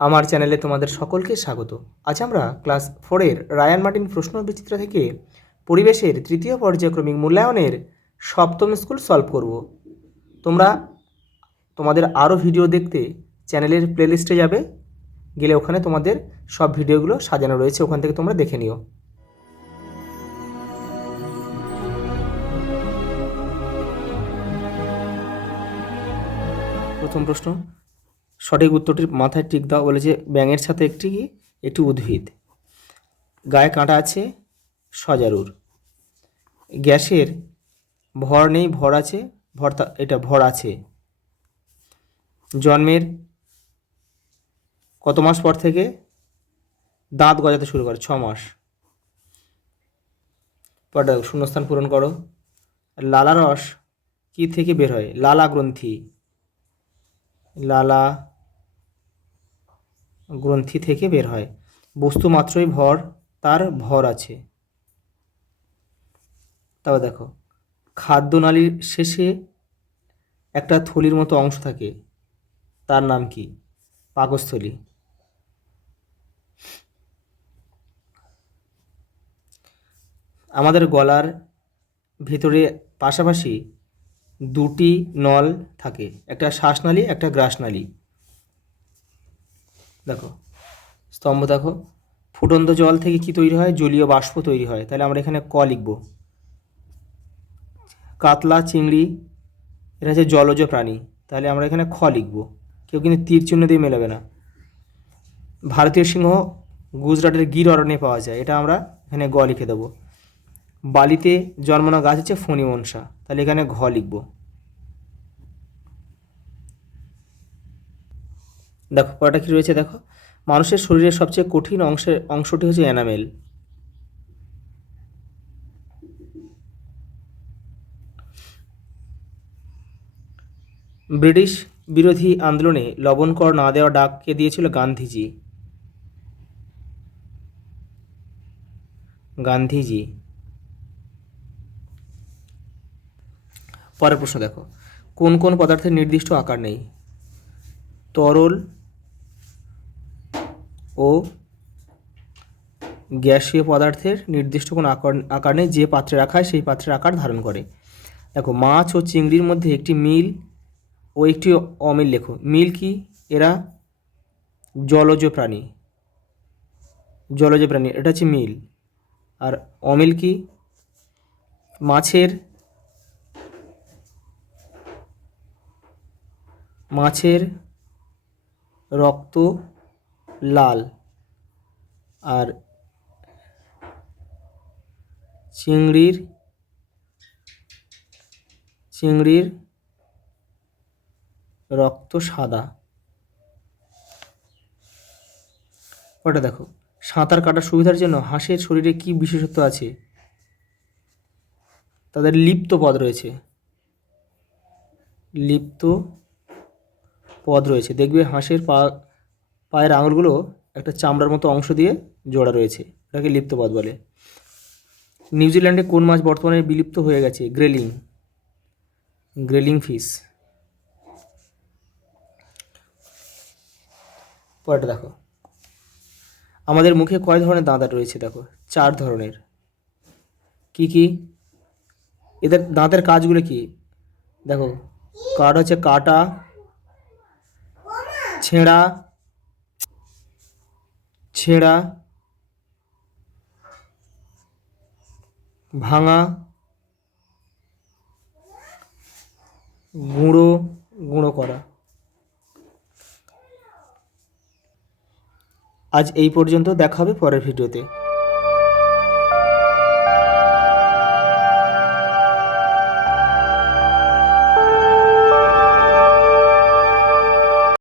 আমার চ্যানেলে তোমাদের সকলকে স্বাগত। আজ আমরা ক্লাস 4-এর রায়ান মার্টিন প্রশ্নবিচিত্রা থেকে পরিবেশের তৃতীয় পর্যায়ক্রমিক মূল্যায়নের সপ্তম স্কুল সলভ করব। তোমরা তোমাদের আরও ভিডিও দেখতে চ্যানেলের প্লেলিস্টে যাবে, গেলে ওখানে তোমাদের সব ভিডিওগুলো সাজানো রয়েছে, ওখান থেকে তোমরা দেখে নিও। প্রথম প্রশ্ন, সঠিক উত্তরটির মাথায় টিক দাও। বলেছে ব্যাঙের সাথে একটি উদ্ভিদ, গায়ে কাঁটা আছে সজারুর, গ্যাসের ভর নেই ভর আছে, এটা ভর আছে, জন্মের কত মাস পর থেকে দাঁত গজাতে শুরু করে? 6 মাস। পরটা শূন্যস্থান পূরণ করো। লালা রস কি থেকে বের হয়? লালা গ্রন্থি, লালা গ্রন্থি থেকে বের হয়। বস্তু মাত্রই ভর, তার ভর আছে। তবে দেখো, খাদ্যনালীর শেষে একটা থলির মতো অংশ থাকে, তার নাম কি? পাকস্থলী। আমাদের গলার ভিতরে পাশাপাশি দুটি নল থাকে, একটা শ্বাসনালী একটা গ্রাসনালী। দেখো স্তম্ভ, দেখো ফুটন্ত জল থেকে কি তৈরি হয়? জলীয় বাষ্প তৈরি হয়, তাহলে আমরা এখানে ক লিখব। কাতলা চিংড়ি এটা হচ্ছে জলজ প্রাণী, তাহলে আমরা এখানে খ লিখব। কেউ কিন্তু তীর চিহ্ন দিয়ে মেলাবে না। ভারতীয় সিংহ গুজরাটের গির অরণ্যে পাওয়া যায়, এটা আমরা এখানে গ লিখে দেবো। বালিতে জন্মানো গাছ হচ্ছে ফণি মনসা, তাহলে এখানে ঘ লিখব। দেখো পরটা কি রয়েছে, দেখো মানুষের শরীরের সবচেয়ে কঠিন অংশটি হচ্ছে এনামেল। ব্রিটিশ বিরোধী আন্দোলনে লবণ কর না দেওয়া ডাককে দিয়েছিল গান্ধীজি। গান্ধীজি। পরের প্রশ্ন দেখো, কোন কোন পদার্থের নির্দিষ্ট আকার নেই? তরল ও গ্যাসীয় পদার্থের নির্দিষ্ট কোনো আকার নেই, যে পাত্রে রাখা হয় সেই পাত্রের আকার ধারণ করে। দেখো মাছ ও চিংড়ির মধ্যে একটি মিল ও একটি অমিল লেখো। মিল কি? এরা জলজ প্রাণী, এটা হচ্ছে মিল। আর অমিল কি? মাছের রক্ত লাল, আর চিংড়ির রক্ত সাদা। ওটা দেখো, সাঁতার কাটার সুবিধার জন্য হাঁসের শরীরে কি বিশেষত্ব আছে? তাদের লিপ্ত পদ রয়েছে, দেখবে হাঁসের পায়ের আঙুলগুলো একটা চামড়ার মতো অংশ দিয়ে জোড়া রয়েছে, এটাকে লিপ্ত পদ বলে। নিউজিল্যান্ডে কোন মাছ বর্তমানে বিলুপ্ত হয়ে গেছে? Grayling fish. পরেরটা দেখো, আমাদের মুখে কয় ধরনের দাঁত রয়েছে? দেখো 4 ধরনের। কি কি এদের দাঁতের কাজগুলো কি? দেখো কাঠ হচ্ছে কাটা, ছেঁড়া, ভাঙা, গুঁড়ো করা। আজ এই পর্যন্ত, দেখা হবে পরের ভিডিওতে।